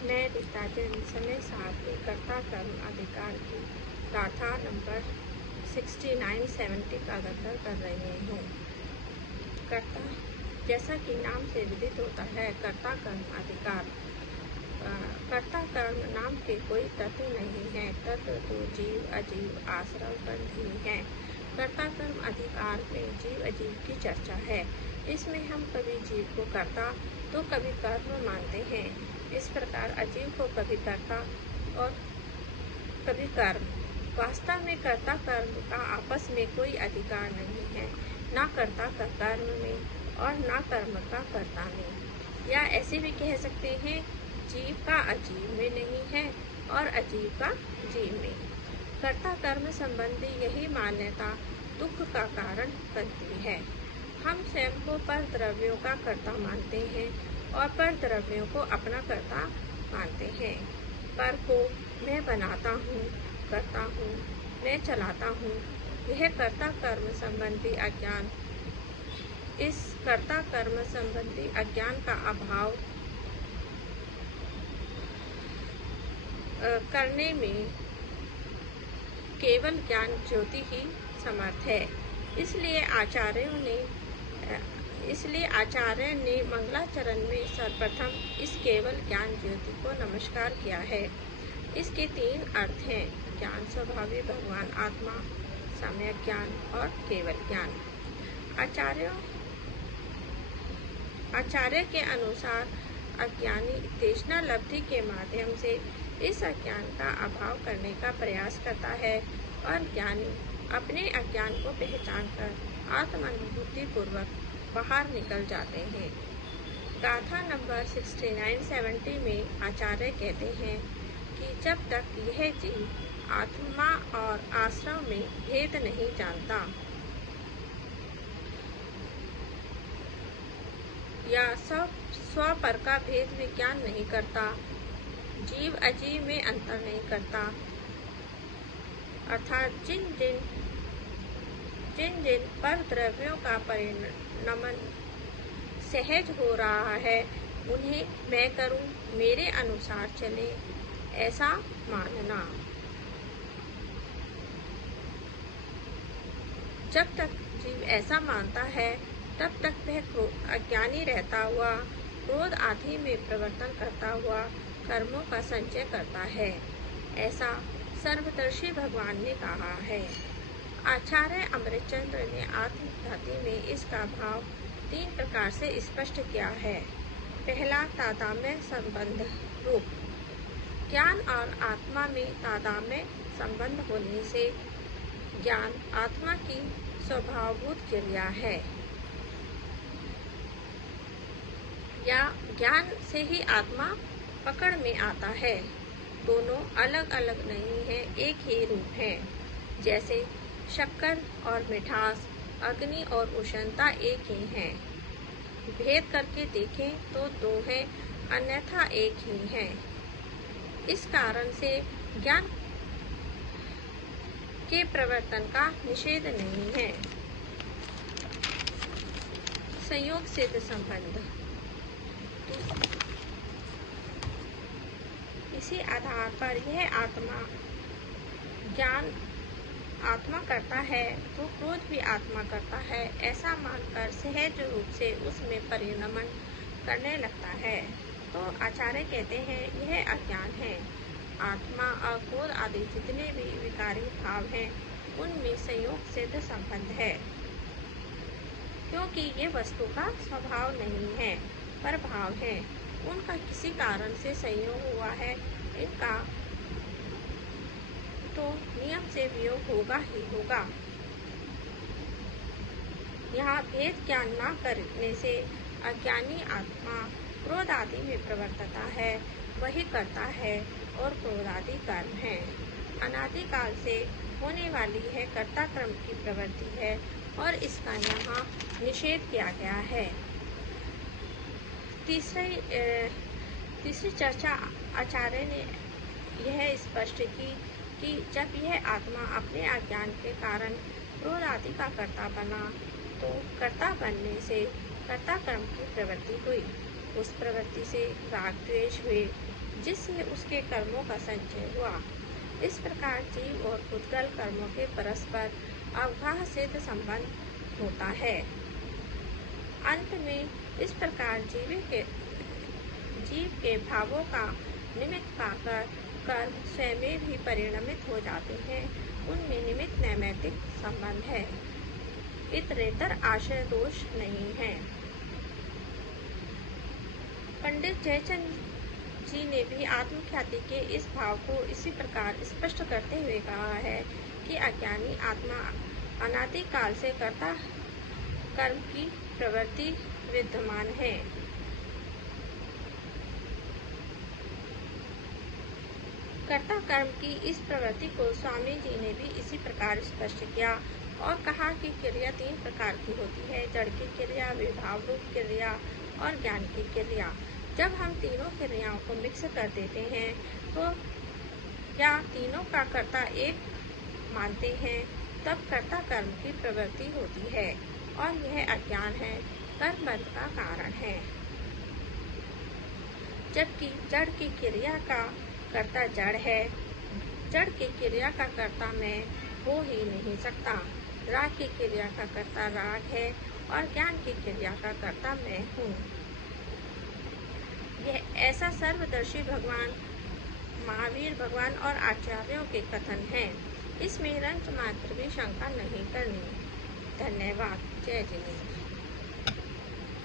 मैं ऋताजन समय साहब के कर्ता कर्म अधिकार की गाथा नंबर 69-70 का गठन कर रही हूँ। कर्ता, जैसा कि नाम से विदित होता है, कर्ता कर्म अधिकार। कर्ता कर्म नाम के कोई तत्व नहीं है, तत्व तो जीव अजीव आश्रव गण ही है। कर्ता कर्म अधिकार में जीव अजीव की चर्चा है। इसमें हम कभी जीव को कर्ता तो कभी कर्म मानते हैं। इस प्रकार अजीव को कभी कर्ता और कभी कर्म। वास्तव में कर्ता कर्म का आपस में कोई अधिकार नहीं है, ना कर्ता का कर्म में और ना कर्म का कर्ता में। या ऐसे भी कह सकते हैं, जीव का अजीव में नहीं है और अजीव का जीव में। कर्ता कर्म संबंधी यही मान्यता दुख का कारण बनती है। हम स्वयं को पर द्रव्यों का कर्ता मानते हैं और पर द्रव्यों को अपना कर्ता मानते हैं। पर को मैं बनाता हूँ, करता हूँ, मैं चलाता हूँ, यह कर्ता कर्म संबंधी अज्ञान। इस कर्ता कर्म संबंधी अज्ञान का अभाव करने में केवल ज्ञान ज्योति ही समर्थ है। इसलिए आचार्य ने मंगलाचरण में सर्वप्रथम इस केवल ज्ञान ज्योति को नमस्कार किया है। इसके 3 अर्थ हैं: ज्ञान स्वभावी भगवान आत्मा, सम्यक ज्ञान और केवल ज्ञान। आचार्य के अनुसार अज्ञानी तृष्णा लब्धि के माध्यम से इस अज्ञान का अभाव करने का प्रयास करता है और ज्ञानी अपने अज्ञान को पहचान कर आत्मानुभूति पूर्वक बाहर निकल जाते हैं। गाथा नंबर 69-70 में आचार्य कहते हैं कि जब तक यह जीव आत्मा और आश्रव में भेद नहीं जानता या स्व पर का भेद विज्ञान नहीं करता, जीव अजीव में अंतर नहीं करता, अर्थात जिन जिन पर द्रव्यों का परिणमन सहज हो रहा है उन्हें मैं करूं, मेरे अनुसार चले, ऐसा मानना। जब तक जीव ऐसा मानता है तब तक वह अज्ञानी रहता हुआ क्रोध आदि में प्रवर्तन करता हुआ कर्मों का संचय करता है। ऐसा सर्वदर्शी भगवान ने कहा है। आचार्य अमृतचंद्र ने आत्मघाती में इसका भाव 3 प्रकार से स्पष्ट किया है। पहला, तादात्म्य संबंध रूप। ज्ञान और आत्मा में तादात्म्य संबंध होने से ज्ञान आत्मा की स्वभावभूत क्रिया है या ज्ञान से ही आत्मा पकड़ में आता है। दोनों अलग अलग नहीं है, एक ही रूप है। जैसे शक्कर और मिठास, अग्नि और उष्णता एक ही हैं। भेद करके देखें तो 2 हैं, अन्यथा एक ही हैं। इस कारण से ज्ञान के प्रवर्तन का निषेध नहीं है। संयोग सिद्ध संबंध। इसी आधार पर यह ज्ञान आत्मा करता है तो क्रोध भी आत्मा करता है, ऐसा मानकर सहज रूप से उसमें परिणमन करने लगता है। तो आचार्य कहते हैं यह अज्ञान है। आत्मा और क्रोध आदि जितने भी विकारी भाव हैं उनमें संयोग सिद्ध संबंध है, क्योंकि ये वस्तु का स्वभाव नहीं है पर भाव है। उनका किसी कारण से संयोग हुआ है, इनका तो नियम से वियोग होगा ही होगा। यहाँ भेद ज्ञान न करने से अज्ञानी आत्मा क्रोध आदि में प्रवर्तता है, वही करता है और क्रोध आदि कर्म है। अनादिकाल से होने वाली है कर्ता कर्म की प्रवृत्ति है और इसका यहाँ निषेध किया गया है। तीसरी चर्चा आचार्य ने यह स्पष्ट की कि जब यह आत्मा अपने अज्ञान के कारण क्रोध आदि का कर्ता बना तो कर्ता बनने से कर्ता कर्म की प्रवृत्ति हुई। उस प्रवृत्ति से राग द्वेष हुए, जिससे उसके कर्मों का संचय हुआ। इस प्रकार जीव और पुद्गल कर्मों के परस्पर अवगाह सिद्ध संबंध होता है। अंत में इस प्रकार जीव के भावों का निमित्त पाकर कर्म स्वयं भी परिणमित हो जाते हैं। उनमें निमित्त नैमित्तिक संबंध है, इतरेतर आशय दोष नहीं है। पंडित जयचंद जी ने भी आत्मख्याति के इस भाव को इसी प्रकार स्पष्ट करते हुए कहा है कि अज्ञानी आत्मा अनादि काल से कर्ता कर्म की प्रवृत्ति विद्यमान है। कर्ता कर्म की इस प्रवृत्ति को स्वामी जी ने भी इसी प्रकार स्पष्ट किया और कहा कि क्रिया 3 प्रकार की होती है, जड़ की क्रिया, विभाव रूप क्रिया और ज्ञान की क्रिया। जब हम तीनों क्रियाओं को मिक्स कर देते हैं तो या तीनों का कर्ता एक मानते हैं, तब कर्ता कर्म की प्रवृत्ति होती है और यह अज्ञान है, कर्म बंध का कारण है। जबकि जड़ की क्रिया का कर्ता जड़ है, जड़ की क्रिया का कर्ता मैं हो ही नहीं सकता। राग की क्रिया का कर्ता राग है और ज्ञान की क्रिया का कर्ता मैं हूँ। यह ऐसा सर्वदर्शी भगवान महावीर भगवान और आचार्यों के कथन है। इसमें रंच मात्र भी शंका नहीं करनी। धन्यवाद। जय जिनेन्द्र।